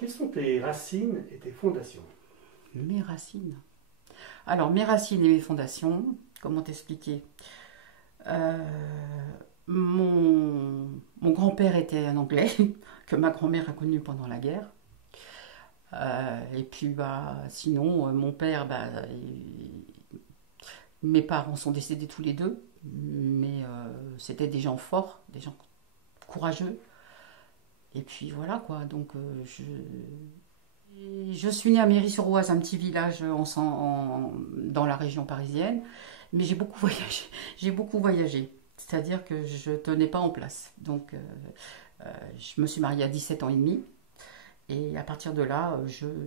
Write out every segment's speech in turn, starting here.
Quelles sont tes racines et tes fondations? Mes racines. Alors, mes racines et mes fondations, comment t'expliquer? Euh, mon grand-père était un Anglais que ma grand-mère a connu pendant la guerre. Et puis, sinon, mon père, mes parents sont décédés tous les deux, mais c'était des gens forts, des gens courageux. Et puis voilà quoi, donc je suis née à Méry-sur-Oise, un petit village dans la région parisienne, mais j'ai beaucoup voyagé. J'ai beaucoup voyagé, c'est-à-dire que je ne tenais pas en place. Donc je me suis mariée à 17 ans et demi, et à partir de là,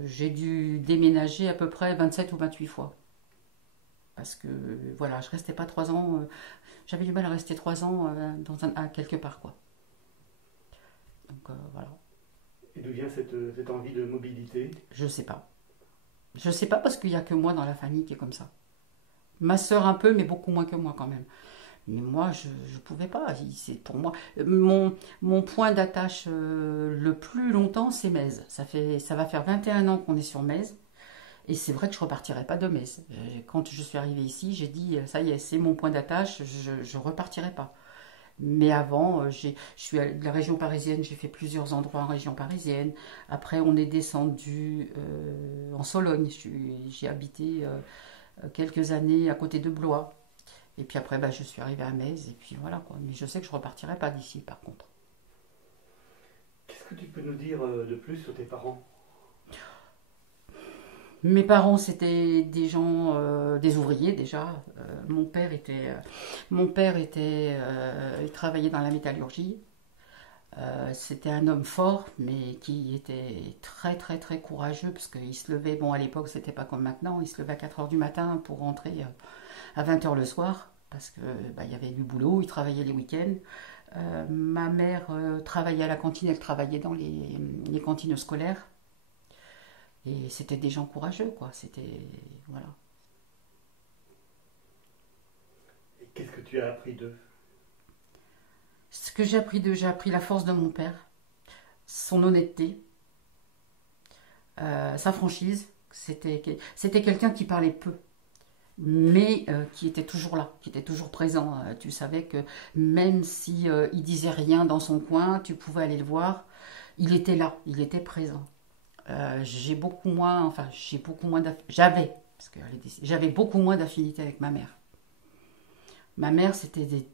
j'ai dû déménager à peu près 27 ou 28 fois. Parce que voilà, je restais pas 3 ans, j'avais du mal à rester 3 ans à quelque part quoi. Donc voilà, Et d'où vient cette envie de mobilité? je sais pas. Je sais pas parce qu'il y a que moi dans la famille qui est comme ça. Ma sœur un peu, mais beaucoup moins que moi quand même. Mais moi, je pouvais pas. C'est pour moi mon point d'attache le plus longtemps, c'est Metz. Ça va faire 21 ans qu'on est sur Metz. Et c'est vrai que je repartirai pas de Metz. Quand je suis arrivée ici, j'ai dit ça y est, c'est mon point d'attache. Je repartirai pas. Mais avant, je suis de la région parisienne. J'ai fait plusieurs endroits en région parisienne. Après, on est descendu en Sologne. J'ai habité quelques années à côté de Blois. Et puis après, je suis arrivée à Metz, et puis voilà quoi. Mais je sais que je repartirai pas d'ici par contre. Qu'est-ce que tu peux nous dire de plus sur tes parents? Mes parents, c'était des gens, des ouvriers déjà. Mon père était, il travaillait dans la métallurgie. C'était un homme fort, mais qui était très très très courageux, parce qu'il se levait, bon à l'époque c'était pas comme maintenant, il se levait à 4 heures du matin pour rentrer à 20 heures le soir, parce que il y avait du boulot, il travaillait les week-ends. Ma mère travaillait à la cantine, elle travaillait dans les cantines scolaires, et c'était des gens courageux, quoi. C'était, voilà. Et qu'est-ce que tu as appris d'eux? Ce que j'ai appris d'eux, j'ai appris la force de mon père, son honnêteté, sa franchise. C'était quelqu'un qui parlait peu, mais qui était toujours là, qui était toujours présent. Tu savais que même si il disait rien dans son coin, tu pouvais aller le voir. Il était là, il était présent. J'avais, parce que j'avais beaucoup moins d'affinité avec ma mère. Ma mère,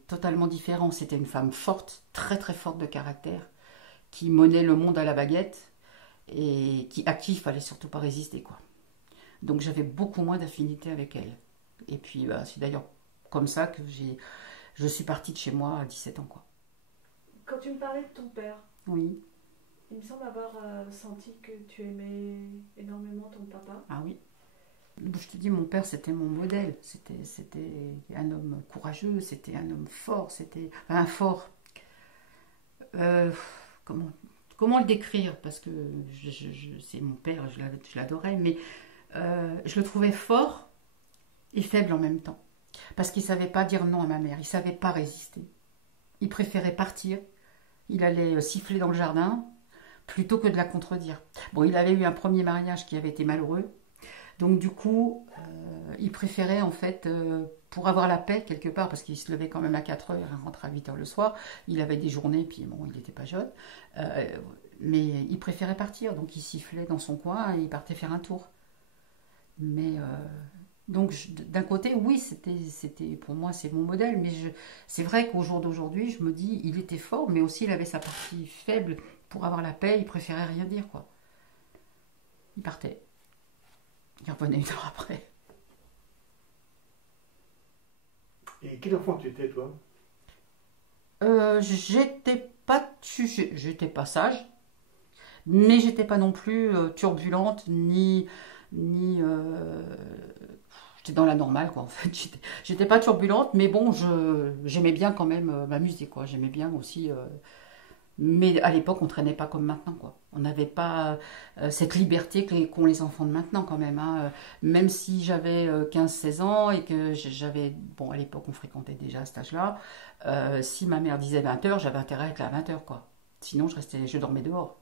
totalement différent. C'était une femme forte, très très forte de caractère, qui menait le monde à la baguette et à qui il fallait surtout pas résister, quoi. Donc j'avais beaucoup moins d'affinité avec elle. Et puis c'est d'ailleurs comme ça que je suis partie de chez moi à 17 ans, quoi. Quand tu me parlais de ton père, Oui. il me semble avoir senti que tu aimais énormément ton papa. Ah oui. Je te dis, mon père, c'était mon modèle. C'était un homme courageux, c'était un homme fort, c'était un fort. Euh, comment, comment le décrire? Parce que c'est mon père, je l'adorais, mais je le trouvais fort et faible en même temps. Parce qu'il ne savait pas dire non à ma mère, il ne savait pas résister. Il préférait partir, il allait siffler dans le jardin plutôt que de la contredire. Bon, il avait eu un premier mariage qui avait été malheureux, donc du coup, il préférait en fait, pour avoir la paix quelque part, parce qu'il se levait quand même à 4 heures, il rentrait à 8 heures le soir, il avait des journées, puis bon, il n'était pas jeune, mais il préférait partir, donc il sifflait dans son coin et il partait faire un tour. Mais donc d'un côté, oui, c'était pour moi c'est mon modèle, mais c'est vrai qu'au jour d'aujourd'hui, je me dis, il était fort, mais aussi il avait sa partie faible. Pour avoir la paix, il préférait rien dire, quoi. Il partait. Il revenait une heure après. Et quel enfant tu étais, toi? J'étais pas sage, mais j'étais pas non plus turbulente, ni j'étais dans la normale, quoi, en fait. J'étais pas turbulente, mais bon, j'aimais bien quand même m'amuser, quoi. J'aimais bien aussi. Mais à l'époque, on traînait pas comme maintenant, quoi. On n'avait pas cette liberté qu'ont les enfants de maintenant, quand même, hein. Même si j'avais 15-16 ans et que j'avais... Bon, à l'époque, on fréquentait déjà à cet âge-là. Si ma mère disait 20 heures, j'avais intérêt à être là à 20 heures, quoi. Sinon, je dormais dehors.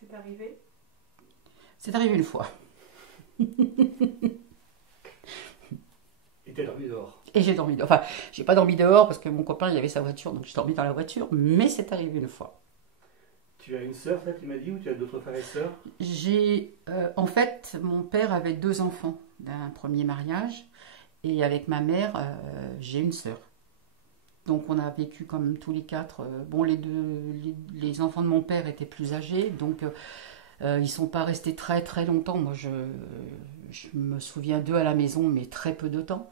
C'est arrivé? C'est arrivé une fois. Et t'as dormi dehors. Et j'ai dormi dehors. Enfin, j'ai pas dormi dehors parce que mon copain, il avait sa voiture, donc j'ai dormi dans la voiture, mais c'est arrivé une fois. Tu as une sœur, ça, tu m'as dit, ou tu as d'autres frères et sœurs? En fait, mon père avait 2 enfants d'un premier mariage, et avec ma mère, j'ai une sœur. Donc on a vécu comme tous les 4. Bon, les enfants de mon père étaient plus âgés, donc ils sont pas restés très très longtemps. Moi, je me souviens d'eux à la maison, mais très peu de temps.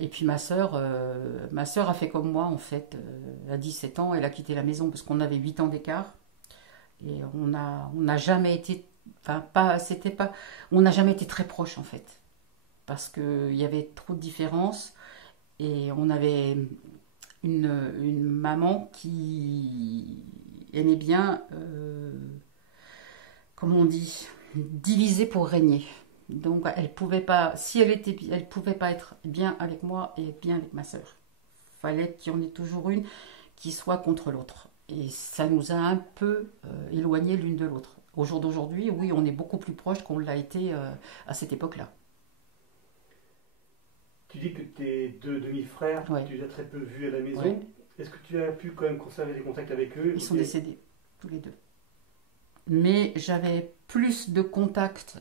Et puis ma sœur a fait comme moi en fait. À 17 ans, elle a quitté la maison parce qu'on avait 8 ans d'écart. Et on n'a jamais été, enfin pas, c'était pas, on n'a jamais été très proches en fait, parce que il y avait trop de différences et on avait une maman qui aimait bien, comment on dit, diviser pour régner. Donc elle pouvait pas, si elle pouvait pas être bien avec moi et bien avec ma sœur. Fallait qu'il y en ait toujours une qui soit contre l'autre. Et ça nous a un peu éloignés l'une de l'autre. Au jour d'aujourd'hui, oui, on est beaucoup plus proches qu'on l'a été à cette époque-là. Tu dis que tes 2 demi-frères, Ouais. tu les as très peu vus à la maison. Ouais. Est-ce que tu as pu quand même conserver des contacts avec eux? Ils sont décédés, tous les 2. Mais j'avais plus de contacts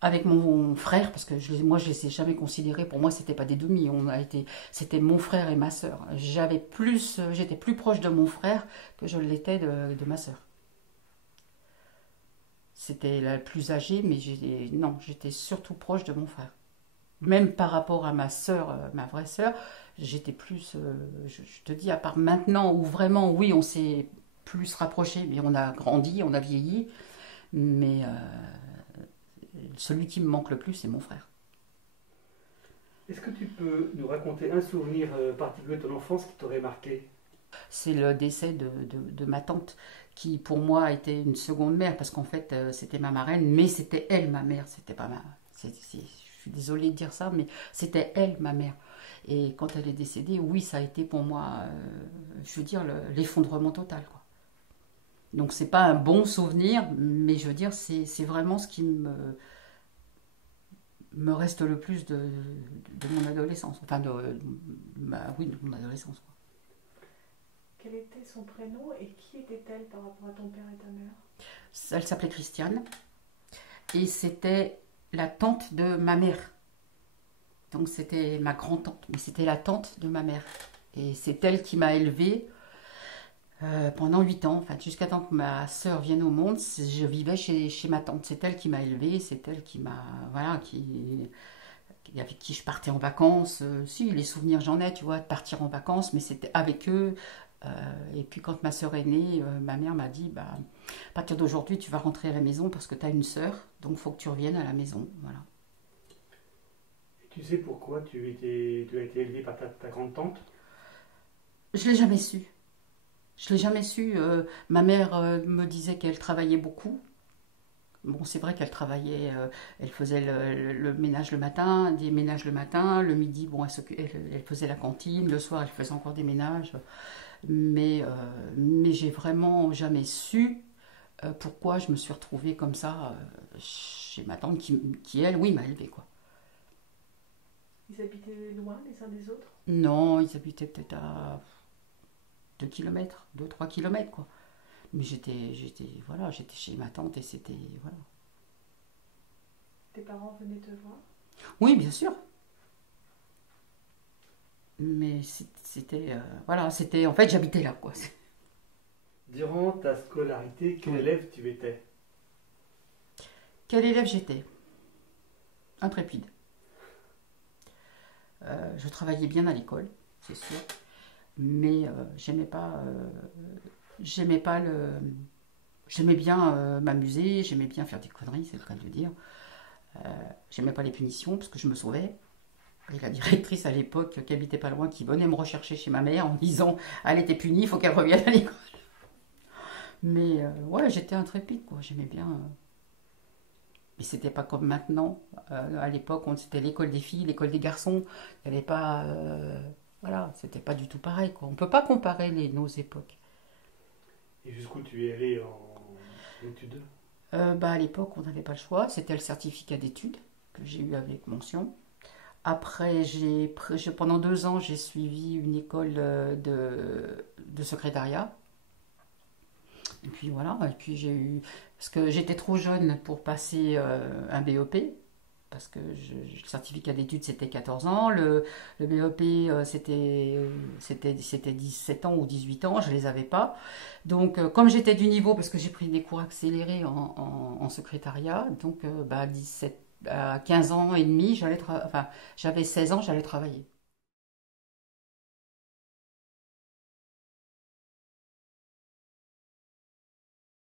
avec mon frère, parce que moi je les ai jamais considérés, pour moi c'était pas des demi, c'était mon frère et ma sœur. J'étais plus proche de mon frère que je l'étais de ma sœur. C'était la plus âgée, mais j'étais surtout proche de mon frère. Même par rapport à ma sœur, ma vraie sœur, j'étais plus, je te dis, à part maintenant où vraiment, oui, on s'est plus rapprochés, mais on a grandi, on a vieilli, mais celui qui me manque le plus, c'est mon frère. Est-ce que tu peux nous raconter un souvenir particulier de ton enfance qui t'aurait marqué? C'est le décès de ma tante, qui pour moi a été une seconde mère, parce qu'en fait, c'était ma marraine, mais c'était elle ma mère, c'était pas ma... je suis désolée de dire ça, mais c'était elle ma mère. Et quand elle est décédée, oui, ça a été pour moi, je veux dire, l'effondrement total, quoi. Donc c'est pas un bon souvenir, mais je veux dire, c'est vraiment ce qui me reste le plus de mon adolescence. Enfin, oui, de mon adolescence, quoi. Quel était son prénom et qui était-elle par rapport à ton père et ta mère? Elle s'appelait Christiane et c'était la tante de ma mère. Donc c'était ma grand-tante, mais c'était la tante de ma mère. Et c'est elle qui m'a élevée pendant 8 ans, enfin, jusqu'à temps que ma sœur vienne au monde. Je vivais chez ma tante. C'est elle qui m'a élevée, c'est elle qui m'a... Voilà, avec qui je partais en vacances. Si, les souvenirs j'en ai, tu vois, de partir en vacances, mais c'était avec eux. Et puis quand ma sœur est née, ma mère m'a dit, bah, à partir d'aujourd'hui, tu vas rentrer à la maison parce que tu as une sœur, donc il faut que tu reviennes à la maison. Voilà. Tu sais pourquoi tu as été élevée par ta grande-tante? Je ne l'ai jamais su. Je ne l'ai jamais su. Ma mère me disait qu'elle travaillait beaucoup. Bon, c'est vrai qu'elle travaillait, elle faisait le ménage le matin, des ménages le matin, le midi, bon, elle faisait la cantine, le soir, elle faisait encore des ménages. Mais j'ai vraiment jamais su pourquoi je me suis retrouvée comme ça chez ma tante qui elle, oui, m'a élevée, quoi. Ils habitaient loin les uns des autres? Non, ils habitaient peut-être à 2 km, 2-3 km, quoi. Mais voilà, j'étais chez ma tante et c'était, voilà. Tes parents venaient te voir? Oui, bien sûr. Mais c'était, voilà, c'était, en fait, j'habitais là, quoi. Durant ta scolarité, quel Oui. élève tu étais? Quel élève j'étais? Intrépide. Je travaillais bien à l'école, c'est sûr, mais j'aimais bien m'amuser, j'aimais bien faire des conneries, c'est le cas de le dire. J'aimais pas les punitions parce que je me sauvais. Et la directrice à l'époque, qui habitait pas loin, qui venait me rechercher chez ma mère en disant elle était punie, il faut qu'elle revienne à l'école. Mais ouais, j'étais intrépide, quoi, j'aimais bien. Mais c'était pas comme maintenant. À l'époque, c'était l'école des filles, l'école des garçons. Il n'y avait pas. Voilà, c'était pas du tout pareil, quoi. On peut pas comparer nos époques. Et jusqu'où tu es allé en études? À l'époque, on n'avait pas le choix. C'était le certificat d'études que j'ai eu avec mention. Après, pendant 2 ans, j'ai suivi une école de secrétariat. Et puis voilà, et puis j'ai eu... Parce que j'étais trop jeune pour passer un BEP, parce que le certificat d'études c'était 14 ans, le BEP c'était 17 ans ou 18 ans, je ne les avais pas. Donc comme j'étais du niveau, parce que j'ai pris des cours accélérés en secrétariat, donc à 15 ans et demi, j'avais 16 ans, j'allais travailler.